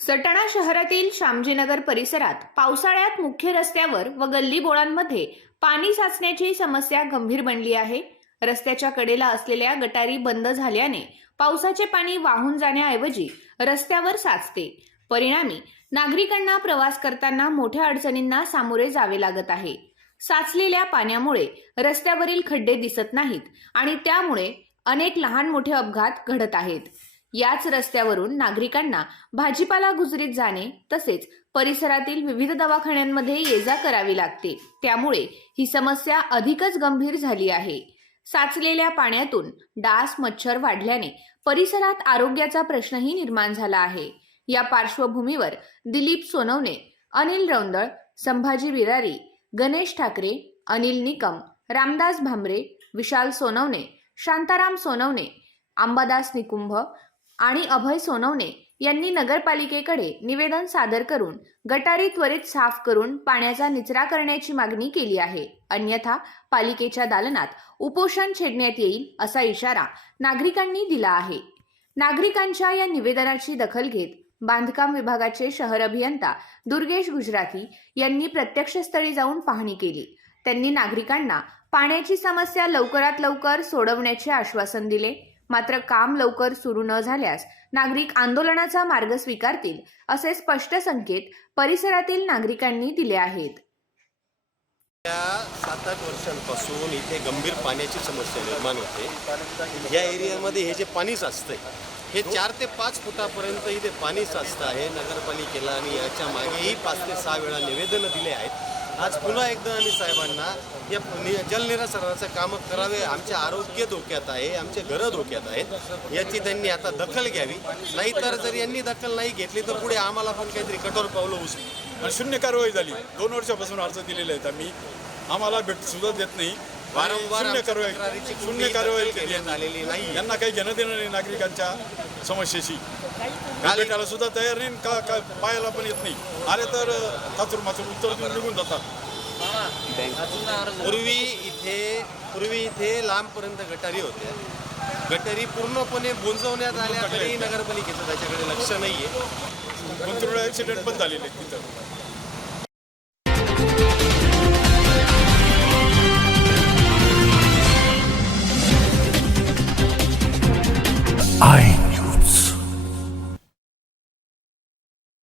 सटाणा शहरातील श्यामजीनगर परिसरात पावसाळ्यात मुख्य रस्त्यावर व गल्लीबोळांमध्ये पाणी साचण्याची समस्या गंभीर बनली आहे. रस्त्याच्या कडेला असलेल्या गटारी बंद झाल्याने पावसाचे पाणी वाहून जाण्याऐवजी रस्त्यावर साचते. परिणामी नागरिकांना प्रवास करताना मोठ्या अडचणींना सामोरे जावे लागत आहे. साचलेल्या पाण्यामुळे रस्त्यावरील खड्डे दिसत नाहीत आणि त्यामुळे अनेक लहान मोठे अपघात घडत आहेत. याच रस्त्यावरून नागरिकांना भाजीपाला गुजरीत जाणे तसेच परिसरातील विविध दवाखान्यांमध्ये ये जा करावी लागते. त्यामुळे ही समस्या अधिकच गंभीर झाली आहे. साचलेल्या पाण्यातून डास मच्छर वाढल्याने परिसरात आरोग्याचा प्रश्नही निर्माण झाला आहे. या पार्श्वभूमीवर दिलीप सोनवणे अनिल रौंदळ संभाजी विरारी गणेश ठाकरे अनिल निकम रामदास भांबरे विशाल सोनवणे शांताराम सोनवणे अंबादास निकुंभ आणि अभय सोनवणे यांनी नगरपालिकेकडे निवेदन सादर करून गटारी त्वरित साफ करून पाण्याचा निचरा करण्याची मागणी केली आहे. अन्यथा पालिकेच्या दालनात उपोषण छेडण्यात येईल असा इशारा नागरिकांनी दिला आहे. नागरिकांच्या या निवेदनाची दखल घेत बांधकाम विभागाचे शहर अभियंता दुर्गेश गुजराती यांनी प्रत्यक्षस्थळी जाऊन पाहणी केली. त्यांनी नागरिकांना पाण्याची समस्या लवकरात लवकर सोडवण्याचे आश्वासन दिले. मात्र काम लवकर सुरू न झाल्यास नागरिक आंदोलनाचा मार्ग स्वीकारतील असे स्पष्ट संकेत परिसरातील नागरिकांनी दिले आहेत. सात आठ वर्षांपासून इथे गंभीर पाण्याची समस्या निर्माण होते. या एरियामध्ये हे जे पाणी साचतंय हे चार ते पाच फुटापर्यंत इथे पाणी साचतं आहे. नगरपालिकेला आणि याच्या मागेही पाच ते सहा वेळा निवेदनं दिले आहेत. आज पुन्हा एकदा आम्ही साहेबांना या जलनिरासरणाचं कामं करावे आमचे आरोग्य धोक्यात आहे आमचे घरं धोक्यात आहेत याची त्यांनी आता दखल घ्यावी. नाहीतर जर यांनी दखल नाही घेतली तर पुढे आम्हाला पण काहीतरी कठोर पावलं उचलू. आणि शून्य कारवाई झाली. दोन वर्षापासून अर्ज दिलेले आहेत आम्ही. आम्हाला भेट सुद्धा देत नाही. वारंवार शून्य कारवाई शून्य कारवाई केली. आलेली नाही. यांना काही नाही नागरिकांच्या. समस्येशी भेटायला सुद्धा तयार नाही का का पायाला पण येत नाही. आले तर तातूर मातूर उत्तर देऊन निघून जातात. पूर्वी इथे पूर्वी इथे लांबपर्यंत गटारी होत्या. गटारी पूर्णपणे बुंजवण्यात आल्या तरी नगरपालिकेचं त्याच्याकडे लक्ष नाहीये. कोणत्या ऍक्सिडेंट पण झालेले तिथं.